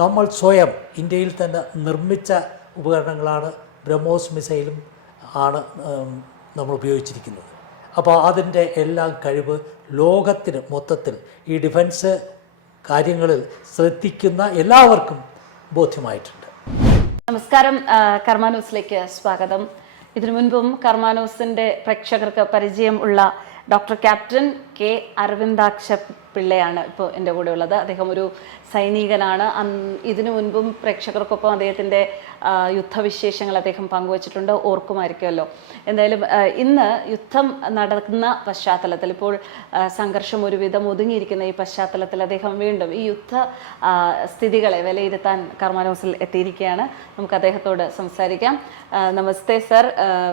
നമ്മൾ സ്വയം ഇന്ത്യയിൽ തന്നെ നിർമ്മിച്ച ഉപകരണങ്ങളാണ് ബ്രഹ്മോസ് മിസൈലും ആണ് നമ്മൾ ഉപയോഗിച്ചിരിക്കുന്നത്. അപ്പോൾ അതിൻ്റെ എല്ലാം കഴിവ് ലോകത്തിന് മൊത്തത്തിൽ ഈ ഡിഫൻസ് കാര്യങ്ങളിൽ ശ്രദ്ധിക്കുന്ന എല്ലാവർക്കും ബോധ്യമായിട്ടുണ്ട്. നമസ്കാരം, കർമ്മ ന്യൂസിലേക്ക് സ്വാഗതം. ഇതിനു മുൻപും കർമ്മ ന്യൂസിൻ്റെ പ്രേക്ഷകർക്ക് പരിചയം ഉള്ള ഡോക്ടർ ക്യാപ്റ്റൻ കെ അരവിന്ദാക്ഷ പിള്ളയാണ് ഇപ്പോൾ എൻ്റെ കൂടെ ഉള്ളത്. അദ്ദേഹം ഒരു സൈനികനാണ്. ഇതിനു മുൻപും പ്രേക്ഷകർക്കൊപ്പം അദ്ദേഹത്തിൻ്റെ യുദ്ധവിശേഷങ്ങൾ അദ്ദേഹം പങ്കുവച്ചിട്ടുണ്ട്, ഓർക്കുമായിരിക്കുമല്ലോ. എന്തായാലും ഇന്ന് യുദ്ധം നടക്കുന്ന പശ്ചാത്തലത്തിൽ, ഇപ്പോൾ സംഘർഷം ഒരുവിധം ഒതുങ്ങിയിരിക്കുന്ന ഈ പശ്ചാത്തലത്തിൽ അദ്ദേഹം വീണ്ടും ഈ യുദ്ധ സ്ഥിതികളെ വിലയിരുത്താൻ കർമ്മ ന്യൂസിൽ എത്തിയിരിക്കുകയാണ്. നമുക്ക് അദ്ദേഹത്തോട് സംസാരിക്കാം. നമസ്തേ സർ,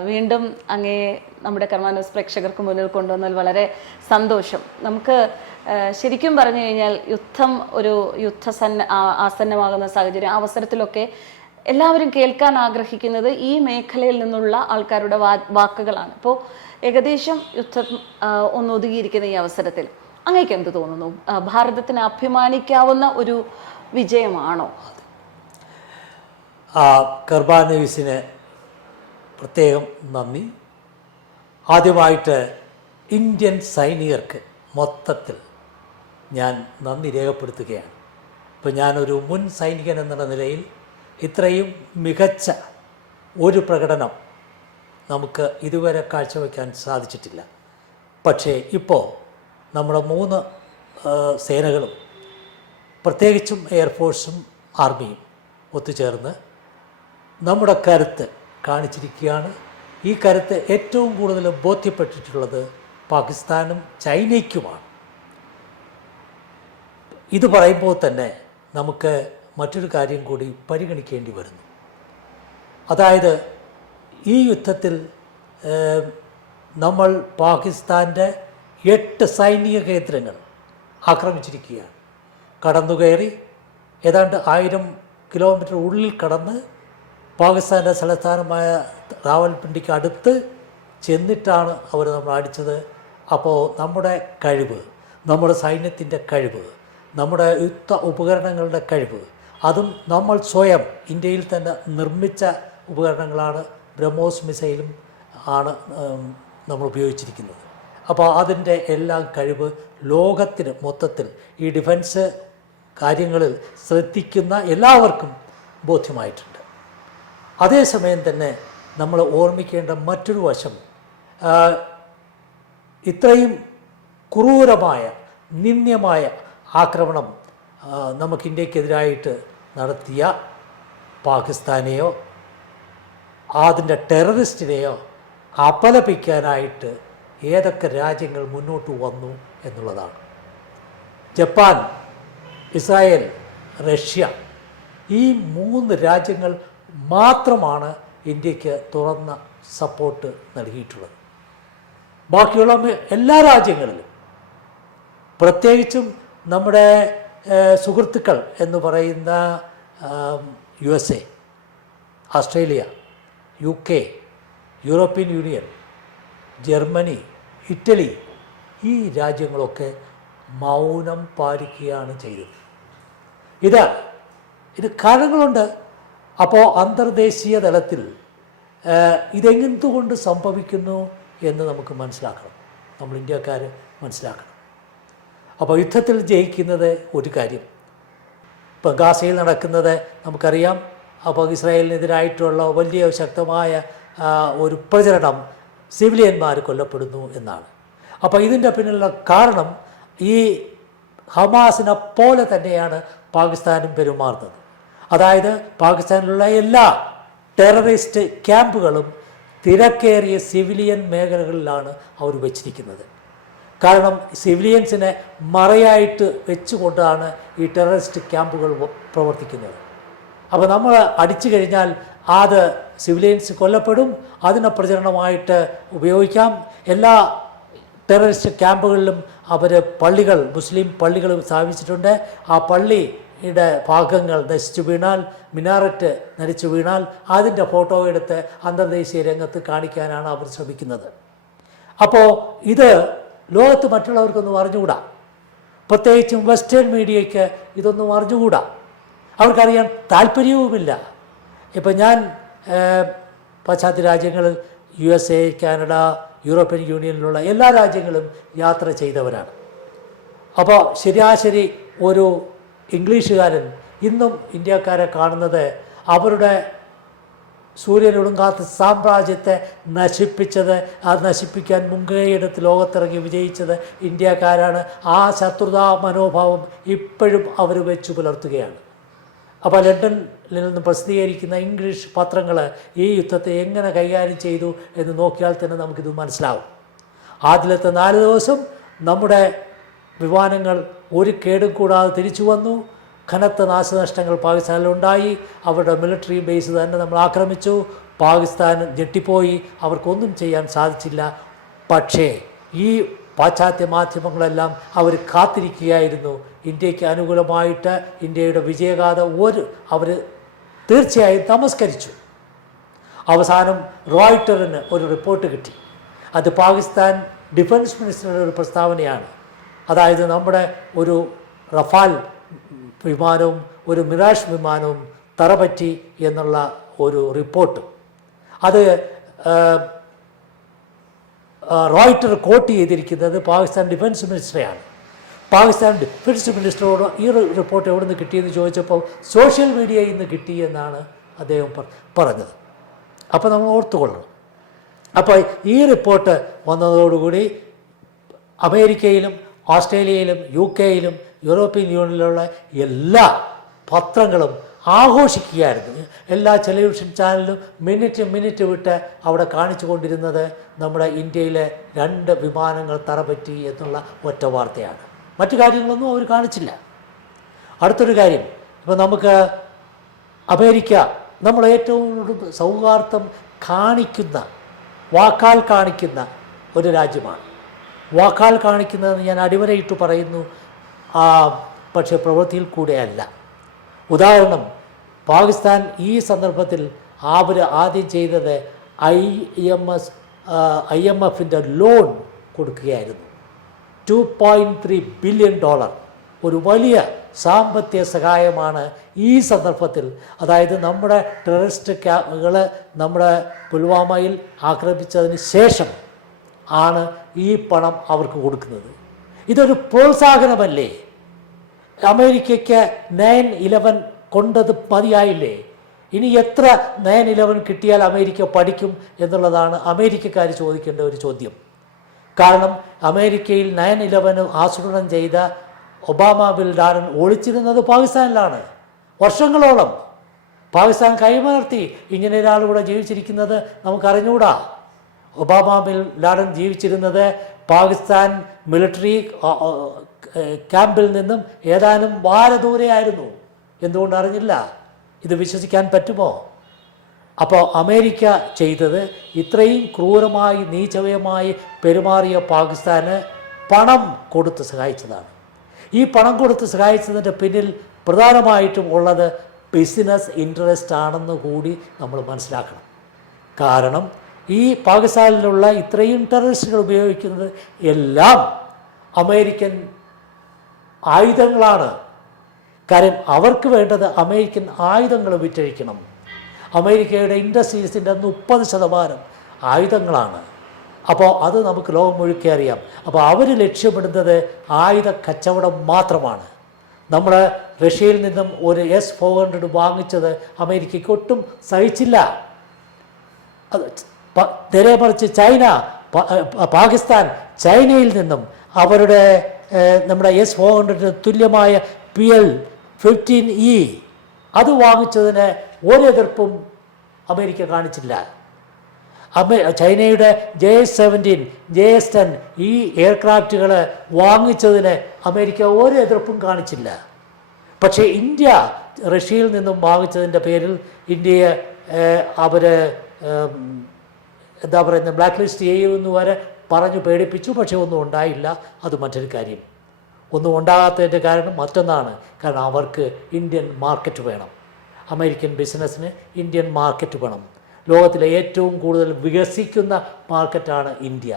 വീണ്ടും അങ്ങേ നമ്മുടെ കർമ്മ ന്യൂസ് പ്രേക്ഷകർക്ക് മുന്നിൽ കൊണ്ടുവന്നതിൽ വളരെ സന്തോഷം. നമുക്ക് ശരിക്കും പറഞ്ഞു കഴിഞ്ഞാൽ യുദ്ധം ഒരു ആസന്നമാകുന്ന സാഹചര്യം, അവസരത്തിലൊക്കെ എല്ലാവരും കേൾക്കാൻ ആഗ്രഹിക്കുന്നത് ഈ മേഖലയിൽ നിന്നുള്ള ആൾക്കാരുടെ വാക്കുകളാണ്. ഇപ്പോൾ ഏകദേശം യുദ്ധം ഒന്നൊതുങ്ങിയിരിക്കുന്ന ഈ അവസരത്തിൽ അങ്ങേക്ക് എന്ത് തോന്നുന്നു? ഭാരതത്തിന് അഭിമാനിക്കാവുന്ന ഒരു വിജയമാണോ? കർമ്മ ന്യൂസിന് പ്രത്യേകം നന്ദി. ആദ്യമായിട്ട് ഇന്ത്യൻ സൈനികർക്ക് മൊത്തത്തിൽ ഞാൻ നന്ദി രേഖപ്പെടുത്തുകയാണ്. ഇപ്പോൾ ഞാനൊരു മുൻ സൈനികൻ എന്നുള്ള നിലയിൽ ഇത്രയും മികച്ച ഒരു പ്രകടനം നമുക്ക് ഇതുവരെ കാഴ്ചവെക്കാൻ സാധിച്ചിട്ടില്ല. പക്ഷേ ഇപ്പോൾ നമ്മുടെ 3 സേനകളും, പ്രത്യേകിച്ചും എയർഫോഴ്സും ആർമിയും ഒത്തുചേർന്ന് നമ്മുടെ കരുത്ത് കാണിച്ചിരിക്കുകയാണ്. ഈ കരുത്ത് ഏറ്റവും കൂടുതൽ ബോധ്യപ്പെട്ടിട്ടുള്ളത് പാകിസ്ഥാനും ചൈനയ്ക്കുമാണ്. ഇത് പറയുമ്പോൾ തന്നെ നമുക്ക് മറ്റൊരു കാര്യം കൂടി പരിഗണിക്കേണ്ടി വരുന്നു. അതായത് ഈ യുദ്ധത്തിൽ നമ്മൾ പാകിസ്ഥാൻ്റെ 8 സൈനിക കേന്ദ്രങ്ങൾ ആക്രമിച്ചിരിക്കുകയാണ്. കടന്നുകയറി ഏതാണ്ട് 1000 കിലോമീറ്റർ ഉള്ളിൽ കടന്ന് പാകിസ്ഥാൻ്റെ തലസ്ഥാനമായ റാവൽപിണ്ടിക്ക് അടുത്ത് ചെന്നിട്ടാണ് അവർ നമ്മൾ അടിച്ചത്. അപ്പോൾ നമ്മുടെ കഴിവ്, നമ്മുടെ സൈന്യത്തിൻ്റെ കഴിവ്, നമ്മുടെ യുദ്ധ ഉപകരണങ്ങളുടെ കഴിവ്, അതും നമ്മൾ സ്വയം ഇന്ത്യയിൽ തന്നെ നിർമ്മിച്ച ഉപകരണങ്ങളാണ് ബ്രഹ്മോസ് മിസൈലും ആണ് നമ്മൾ ഉപയോഗിച്ചിരിക്കുന്നത്. അപ്പോൾ അതിൻ്റെ എല്ലാം കഴിവ് ലോകത്തിന് മൊത്തത്തിൽ ഈ ഡിഫൻസ് കാര്യങ്ങളിൽ ശ്രദ്ധിക്കുന്ന എല്ലാവർക്കും ബോധ്യമായിട്ടുണ്ട്. അതേസമയം തന്നെ നമ്മൾ ഓർമ്മിക്കേണ്ട മറ്റൊരു വശം, ഇത്രയും ക്രൂരമായ നിന്ദ്യമായ ആക്രമണം നമുക്ക് ഇന്ത്യക്കെതിരായിട്ട് നടത്തിയ പാകിസ്ഥാനെയോ അതിൻ്റെ ടെററിസ്റ്റിനെയോ അപലപിക്കാനായിട്ട് ഏതൊക്കെ രാജ്യങ്ങൾ മുന്നോട്ട് വന്നു എന്നുള്ളതാണ്. ജപ്പാൻ, ഇസ്രായേൽ, റഷ്യ, ഈ 3 രാജ്യങ്ങൾ മാത്രമാണ് ഇന്ത്യക്ക് തുറന്ന സപ്പോർട്ട് നൽകിയിട്ടുള്ളത്. ബാക്കിയുള്ള എല്ലാ രാജ്യങ്ങളിലും, പ്രത്യേകിച്ചും നമ്മുടെ സുഹൃത്തുക്കൾ എന്ന് പറയുന്ന USA, Australia, UK, European union, Germany, Italy, ഈ രാജ്യങ്ങളൊക്കെ മൗനം പാലിക്കുകയാണ് ചെയ്തത്. ഇത് കാരണങ്ങളുണ്ട്. അപ്പോൾ അന്തർദേശീയ തലത്തിൽ ഇതെന്തുകൊണ്ട് സംഭവിക്കുന്നു എന്ന് നമുക്ക് മനസ്സിലാക്കണം, നമ്മൾ ഇന്ത്യക്കാർ മനസ്സിലാക്കണം. അപ്പോൾ യുദ്ധത്തിൽ ജയിക്കുന്നത് ഒരു കാര്യം. ഇപ്പം ഗാസയിൽ നടക്കുന്നത് നമുക്കറിയാം. അപ്പോൾ ഇസ്രായേലിനെതിരായിട്ടുള്ള വലിയ ശക്തമായ ഒരു പ്രചരണം സിവിലിയന്മാർ കൊല്ലപ്പെടുന്നു എന്നാണ്. അപ്പോൾ ഇതിൻ്റെ പിന്നിലുള്ള കാരണം ഈ ഹമാസിനെ പോലെ തന്നെയാണ് പാകിസ്ഥാനും പെരുമാറുന്നത്. അതായത് പാകിസ്ഥാനിലുള്ള എല്ലാ ടെററിസ്റ്റ് ക്യാമ്പുകളും തിരക്കേറിയ സിവിലിയൻ മേഖലകളിലാണ് അവർ വെച്ചിരിക്കുന്നത്. കാരണം സിവിലിയൻസിനെ മറയായിട്ട് വെച്ചുകൊണ്ടാണ് ഈ ടെററിസ്റ്റ് ക്യാമ്പുകൾ പ്രവർത്തിക്കുന്നത്. അപ്പോൾ നമ്മൾ അടിച്ചു കഴിഞ്ഞാൽ അത് സിവിലിയൻസ് കൊല്ലപ്പെടും, അതിനെ പ്രചരണമായിട്ട് ഉപയോഗിക്കാം. എല്ലാ ടെററിസ്റ്റ് ക്യാമ്പുകളിലും അവർ പള്ളികൾ, മുസ്ലിം പള്ളികൾ സ്ഥാപിച്ചിട്ടുണ്ട്. ആ പള്ളിയുടെ ഭാഗങ്ങൾ നശിച്ചു വീണാൽ, മിനാററ്റ് നശിച്ചു വീണാൽ അതിൻ്റെ ഫോട്ടോ എടുത്ത് അന്തർദേശീയ രംഗത്ത് കാണിക്കാനാണ് അവർ ശ്രമിക്കുന്നത്. അപ്പോൾ ഇത് ലോകത്ത് മറ്റുള്ളവർക്കൊന്നും അറിഞ്ഞുകൂടാ, പ്രത്യേകിച്ചും വെസ്റ്റേൺ മീഡിയയ്ക്ക് ഇതൊന്നും അറിഞ്ഞുകൂടാ. അവർക്കറിയാൻ താല്പര്യവുമില്ല. ഇപ്പം ഞാൻ പാശ്ചാത്യ രാജ്യങ്ങൾ USA, കാനഡ, യൂറോപ്യൻ യൂണിയനിലുള്ള എല്ലാ രാജ്യങ്ങളും യാത്ര ചെയ്തവരാണ്. അപ്പോൾ ശരാശരി ഒരു ഇംഗ്ലീഷുകാരൻ ഇന്നും ഇന്ത്യക്കാരെ കാണുന്നത് അവരുടെ സൂര്യനൊടുങ്ങാത്ത സാമ്രാജ്യത്തെ നശിപ്പിച്ചത്, അത് നശിപ്പിക്കാൻ മുൻകൈയെടുത്ത് ലോകത്തിറങ്ങി വിജയിച്ചത് ഇന്ത്യക്കാരാണ്. ആ ശത്രുതാ മനോഭാവം ഇപ്പോഴും അവർ വെച്ചു പുലർത്തുകയാണ്. അപ്പോൾ ലണ്ടനിൽ നിന്ന് പ്രസിദ്ധീകരിക്കുന്ന ഇംഗ്ലീഷ് പത്രങ്ങൾ ഈ യുദ്ധത്തെ എങ്ങനെ കൈകാര്യം ചെയ്തു എന്ന് നോക്കിയാൽ തന്നെ നമുക്കിത് മനസ്സിലാവും. ആദ്യത്തെ 4 ദിവസം നമ്മുടെ വിമാനങ്ങൾ ഒരു കേടും കൂടാതെ തിരിച്ചു വന്നു. കനത്ത നാശനഷ്ടങ്ങൾ പാകിസ്ഥാനിലുണ്ടായി. അവരുടെ മിലിറ്ററി ബേസ് തന്നെ നമ്മൾ ആക്രമിച്ചു. പാകിസ്ഥാൻ ഞെട്ടിപ്പോയി, അവർക്കൊന്നും ചെയ്യാൻ സാധിച്ചില്ല. പക്ഷേ ഈ പാശ്ചാത്യ മാധ്യമങ്ങളെല്ലാം അവർ കാത്തിരിക്കുകയായിരുന്നു ഇന്ത്യക്ക് അനുകൂലമായിട്ട്. ഇന്ത്യയുടെ വിജയഗാഥ അവർ തീർച്ചയായും നമസ്കരിച്ചു. അവസാനം റോയിട്ടറിന് ഒരു റിപ്പോർട്ട് കിട്ടി. അത് പാകിസ്ഥാൻ ഡിഫൻസ് മിനിസ്റ്ററുടെ ഒരു പ്രസ്താവനയാണ്. അതായത് നമ്മുടെ ഒരു റഫാൽ വിമാനവും ഒരു മിറാഷ് വിമാനവും തറപറ്റി എന്നുള്ള ഒരു റിപ്പോർട്ട്. അത് റോയിട്ടർ കോട്ട് ചെയ്തിരിക്കുന്നത് പാകിസ്ഥാൻ ഡിഫൻസ് മിനിസ്റ്ററെയാണ്. പാകിസ്ഥാൻ ഡിഫൻസ് മിനിസ്റ്ററോട് ഈ റിപ്പോർട്ട് എവിടെ നിന്ന് കിട്ടിയെന്ന് ചോദിച്ചപ്പോൾ സോഷ്യൽ മീഡിയയിൽ നിന്ന് കിട്ടിയെന്നാണ് അദ്ദേഹം പറഞ്ഞത്. അപ്പോൾ നമ്മൾ ഓർത്തുകൊള്ളണം. അപ്പോൾ ഈ റിപ്പോർട്ട് വന്നതോടുകൂടി അമേരിക്കയിലും ഓസ്ട്രേലിയയിലും UK യിലും യൂറോപ്യൻ യൂണിയനിലുള്ള എല്ലാ പത്രങ്ങളും ആഘോഷിക്കുകയായിരുന്നു. എല്ലാ ടെലിവിഷൻ ചാനലിലും മിനിറ്റ് വിട്ട് അവിടെ കാണിച്ചു കൊണ്ടിരുന്നത് നമ്മുടെ ഇന്ത്യയിലെ 2 വിമാനങ്ങൾ തറപറ്റി എന്നുള്ള ഒറ്റ വാർത്തയാണ്. മറ്റു കാര്യങ്ങളൊന്നും അവർ കാണിച്ചില്ല. അടുത്തൊരു കാര്യം, ഇപ്പോൾ നമുക്ക് അമേരിക്ക നമ്മൾ ഏറ്റവും സൗഹാർദ്ദം കാണിക്കുന്ന, വാക്കാൽ കാണിക്കുന്ന ഒരു രാജ്യമാണ്. വാക്കാൽ കാണിക്കുന്നതെന്ന് ഞാൻ അടിവരയിട്ട് പറയുന്നു, പക്ഷേ പ്രവൃത്തിയിൽ കൂടെയല്ല. ഉദാഹരണം, പാകിസ്ഥാൻ ഈ സന്ദർഭത്തിൽ അവർ ആദ്യം ചെയ്തത് IMFിൻ്റെ ലോൺ കൊടുക്കുകയായിരുന്നു. $2.3 ബില്യൺ, ഒരു വലിയ സാമ്പത്തിക സഹായമാണ് ഈ സന്ദർഭത്തിൽ. അതായത് നമ്മുടെ ടെററിസ്റ്റുകൾ നമ്മുടെ പുൽവാമയിൽ ആക്രമിച്ചതിന് ശേഷം ആണ് ഈ പണം അവർക്ക് കൊടുക്കുന്നത്. ഇതൊരു പ്രോത്സാഹനമല്ലേ? അമേരിക്കയ്ക്ക് 9/11 കൊണ്ടത് മതിയായില്ലേ? ഇനി എത്ര 9/11 കിട്ടിയാൽ അമേരിക്ക പഠിക്കും എന്നുള്ളതാണ് അമേരിക്കക്കാർ ചോദിക്കേണ്ട ഒരു ചോദ്യം. കാരണം അമേരിക്കയിൽ 9/11 ആസൂത്രണം ചെയ്ത ഒബാമ ബിൻ ലാഡൻ ഒളിച്ചിരുന്നത് പാകിസ്ഥാനിലാണ്. വർഷങ്ങളോളം പാകിസ്ഥാൻ കൈമലർത്തി. ഇങ്ങനെ ഒരാളിവിടെ ജീവിച്ചിരിക്കുന്നത് നമുക്കറിഞ്ഞുകൂടാ. ഒബാമ ബിൻ ലാഡൻ ജീവിച്ചിരുന്നത് പാകിസ്ഥാൻ മിലിറ്ററി ക്യാമ്പിൽ നിന്നും ഏതാനും ദൂരെയായിരുന്നു. എന്തുകൊണ്ട് അറിഞ്ഞില്ല? ഇത് വിശ്വസിക്കാൻ പറ്റുമോ? അപ്പോൾ അമേരിക്ക ചെയ്തത് ഇത്രയും ക്രൂരമായി നീചവയമായി പെരുമാറിയ പാകിസ്ഥാന് പണം കൊടുത്ത് സഹായിച്ചതാണ്. ഈ പണം കൊടുത്ത് സഹായിച്ചതിൻ്റെ പിന്നിൽ പ്രധാനമായിട്ടും ഉള്ളത് ബിസിനസ് ഇൻട്രസ്റ്റ് ആണെന്ന് കൂടി നമ്മൾ മനസ്സിലാക്കണം. കാരണം ഈ പാകിസ്ഥാനിലുള്ള ഇത്രയും ടെററിസ്റ്റുകൾ ഉപയോഗിക്കുന്നത് എല്ലാം അമേരിക്കൻ ആയുധങ്ങളാണ്. കാര്യം അവർക്ക് വേണ്ടത് അമേരിക്കൻ ആയുധങ്ങൾ വിറ്റഴിക്കണം. അമേരിക്കയുടെ ഇൻഡസ്ട്രീസിൻ്റെ 30% ആയുധങ്ങളാണ്. അപ്പോൾ അത് നമുക്ക് ലോകം മുഴുക്കെ അറിയാം. അപ്പോൾ അവർ ലക്ഷ്യമിടുന്നത് ആയുധ കച്ചവടം മാത്രമാണ്. നമ്മൾ റഷ്യയിൽ നിന്നും ഒരു S-400 വാങ്ങിച്ചത് അമേരിക്കയ്ക്ക് ഒട്ടും സഹിച്ചില്ല. അത് നേരെ മറിച്ച് പാകിസ്ഥാൻ ചൈനയിൽ നിന്നും അവരുടെ നമ്മുടെ S-400 തുല്യമായ PL-15E അത് വാങ്ങിച്ചതിന് ഒരെതിർപ്പും അമേരിക്ക കാണിച്ചില്ല. ചൈനയുടെ JS-17, JS-10 ഈ എയർക്രാഫ്റ്റുകൾ വാങ്ങിച്ചതിന് അമേരിക്ക ഒരു എതിർപ്പും കാണിച്ചില്ല. പക്ഷേ ഇന്ത്യ റഷ്യയിൽ നിന്നും വാങ്ങിച്ചതിൻ്റെ പേരിൽ ഇന്ത്യയെ അവർ എന്താ പറയുന്നത്, ബ്ലാക്ക് ലിസ്റ്റ് ചെയ്യുമെന്ന് വരെ പറഞ്ഞു പേടിപ്പിച്ചു. പക്ഷേ ഒന്നും ഉണ്ടായില്ല. അത് മറ്റൊരു കാര്യം. ഒന്നും ഉണ്ടാകാത്തതിൻ്റെ കാരണം മറ്റൊന്നാണ്. കാരണം അവർക്ക് ഇന്ത്യൻ മാർക്കറ്റ് വേണം. അമേരിക്കൻ ബിസിനസ്സിന് ഇന്ത്യൻ മാർക്കറ്റ് വേണം. ലോകത്തിലെ ഏറ്റവും കൂടുതൽ വികസിക്കുന്ന മാർക്കറ്റാണ് ഇന്ത്യ.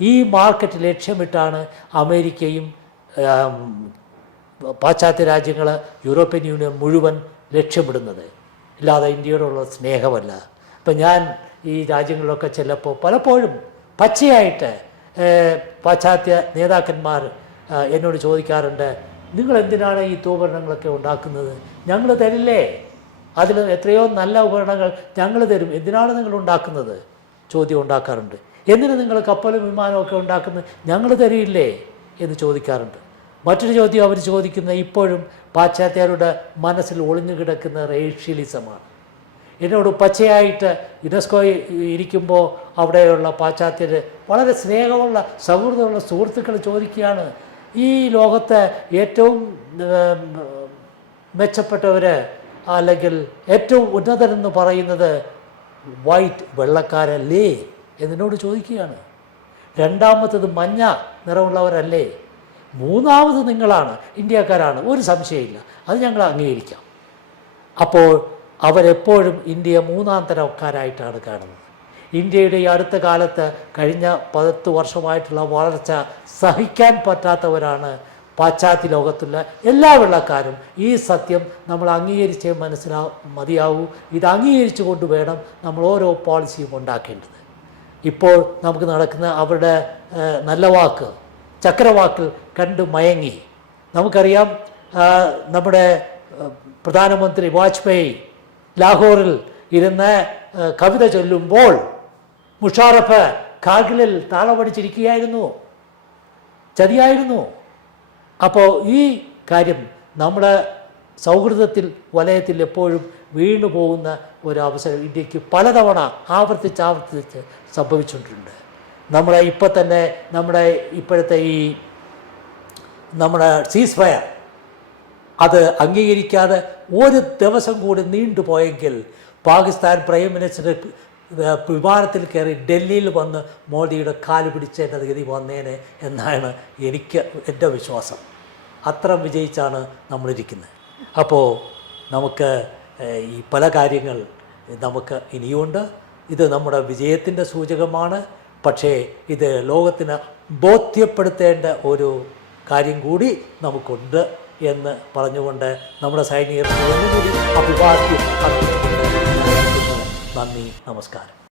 ഈ മാർക്കറ്റ് ലക്ഷ്യമിട്ടാണ് അമേരിക്കയും പാശ്ചാത്യ രാജ്യങ്ങൾ, യൂറോപ്യൻ യൂണിയൻ മുഴുവൻ ലക്ഷ്യമിടുന്നത്, ഇല്ലാതെ ഇന്ത്യയോടുള്ള സ്നേഹമല്ല. ഇപ്പം ഞാൻ ഈ രാജ്യങ്ങളിലൊക്കെ ചെല്ലപ്പോൾ പലപ്പോഴും പച്ചയായിട്ട് പാശ്ചാത്യ നേതാക്കന്മാർ എന്നോട് ചോദിക്കാറുണ്ട്, നിങ്ങൾ എന്തിനാണ് ഈ ഉപകരണങ്ങളൊക്കെ ഉണ്ടാക്കുന്നത്? ഞങ്ങൾ തരില്ലേ? അതിൽ എത്രയോ നല്ല ഉപകരണങ്ങൾ ഞങ്ങൾ തരും, എന്തിനാണ് നിങ്ങൾ ഉണ്ടാക്കുന്നത്? ചോദ്യം ഉണ്ടാക്കാറുണ്ട്. എന്തിന് നിങ്ങൾ കപ്പലും വിമാനമൊക്കെ ഉണ്ടാക്കുന്നത്? ഞങ്ങൾ തരില്ലേ എന്ന് ചോദിക്കാറുണ്ട്. മറ്റൊരു ചോദ്യം അവർ ചോദിക്കുന്നത് ഇപ്പോഴും പാശ്ചാത്യരുടെ മനസ്സിൽ ഒളിഞ്ഞു കിടക്കുന്ന റേഷ്യലിസമാണ്. എന്നോട് പച്ചയായിട്ട് യുനെസ്കോ ഇരിക്കുമ്പോൾ അവിടെയുള്ള പാശ്ചാത്യർ വളരെ സ്നേഹമുള്ള സൗഹൃദമുള്ള സുഹൃത്തുക്കൾ ചോദിക്കുകയാണ്, ഈ ലോകത്തെ ഏറ്റവും മെച്ചപ്പെട്ടവർ അല്ലെങ്കിൽ ഏറ്റവും ഉന്നതരെന്ന് പറയുന്നത് വൈറ്റ് വെള്ളക്കാരല്ലേ എന്നോട് ചോദിക്കുകയാണ്. രണ്ടാമത്തത് മഞ്ഞ നിറമുള്ളവരല്ലേ? മൂന്നാമത് നിങ്ങളാണ്, ഇന്ത്യക്കാരാണ്, ഒരു സംശയമില്ല, അത് ഞങ്ങൾ അംഗീകരിക്കാം. അപ്പോൾ അവരെപ്പോഴും ഇന്ത്യയെ മൂന്നാം തരക്കാരായിട്ടാണ് കാണുന്നത്. ഇന്ത്യയുടെ ഈ അടുത്ത കാലത്ത് കഴിഞ്ഞ 10 വർഷമായിട്ടുള്ള വളർച്ച സഹിക്കാൻ പറ്റാത്തവരാണ് പാശ്ചാത്യ ലോകത്തുള്ള എല്ലാ വെള്ളക്കാരും. ഈ സത്യം നമ്മൾ അംഗീകരിച്ചേ മതിയാവൂ. ഇത് അംഗീകരിച്ചു കൊണ്ട് വേണം നമ്മൾ ഓരോ പോളിസിയും ഉണ്ടാക്കേണ്ടത്. ഇപ്പോൾ നമുക്ക് നടക്കുന്ന അവരുടെ നല്ല വാക്ക്, ചക്രവാക്കിൽ കണ്ട് മയങ്ങി. നമുക്കറിയാം, നമ്മുടെ പ്രധാനമന്ത്രി വാജ്പേയി ലാഹോറിൽ ഇരുന്ന് കവിത ചൊല്ലുമ്പോൾ മുഷാറഫ് കാർഗിലിൽ താളമടിച്ചിരിക്കുകയായിരുന്നു. ചതിയായിരുന്നു. അപ്പോൾ ഈ കാര്യം നമ്മുടെ സൗഹൃദത്തിൽ വലയത്തിൽ എപ്പോഴും വീണു പോകുന്ന ഒരവസരം ഇന്ത്യക്ക് പലതവണ ആവർത്തിച്ച് സംഭവിച്ചുകൊണ്ടിട്ടുണ്ട്. നമ്മുടെ ഇപ്പം തന്നെ നമ്മുടെ ഇപ്പോഴത്തെ ഈ നമ്മുടെ സീസ് ഫയർ അത് അംഗീകരിക്കാതെ ഒരു ദിവസം കൂടി നീണ്ടുപോയെങ്കിൽ പാകിസ്ഥാൻ പ്രൈം മിനിസ്റ്റർ വിമാനത്തിൽ കയറി ഡൽഹിയിൽ വന്ന് മോദിയുടെ കാല് പിടിച്ചതിൻ്റെ ഗതി വന്നേനെ എന്നാണ് എൻ്റെ വിശ്വാസം. അത്ര വിജയിച്ചാണ് നമ്മളിരിക്കുന്നത്. അപ്പോൾ നമുക്ക് ഈ പല കാര്യങ്ങൾ നമുക്ക് ഇനിയുമുണ്ട്. ഇത് നമ്മുടെ വിജയത്തിൻ്റെ സൂചകമാണ്. പക്ഷേ ഇത് ലോകത്തിന് ബോധ്യപ്പെടുത്തേണ്ട ഒരു കാര്യം കൂടി നമുക്കുണ്ട് എന്ന് പറഞ്ഞുകൊണ്ട് നമ്മുടെ സൈനികർക്ക് ഒന്നുകൂടി അഭിവാദ്യം അർപ്പിച്ചുകൊണ്ട് നന്ദി, നമസ്കാരം.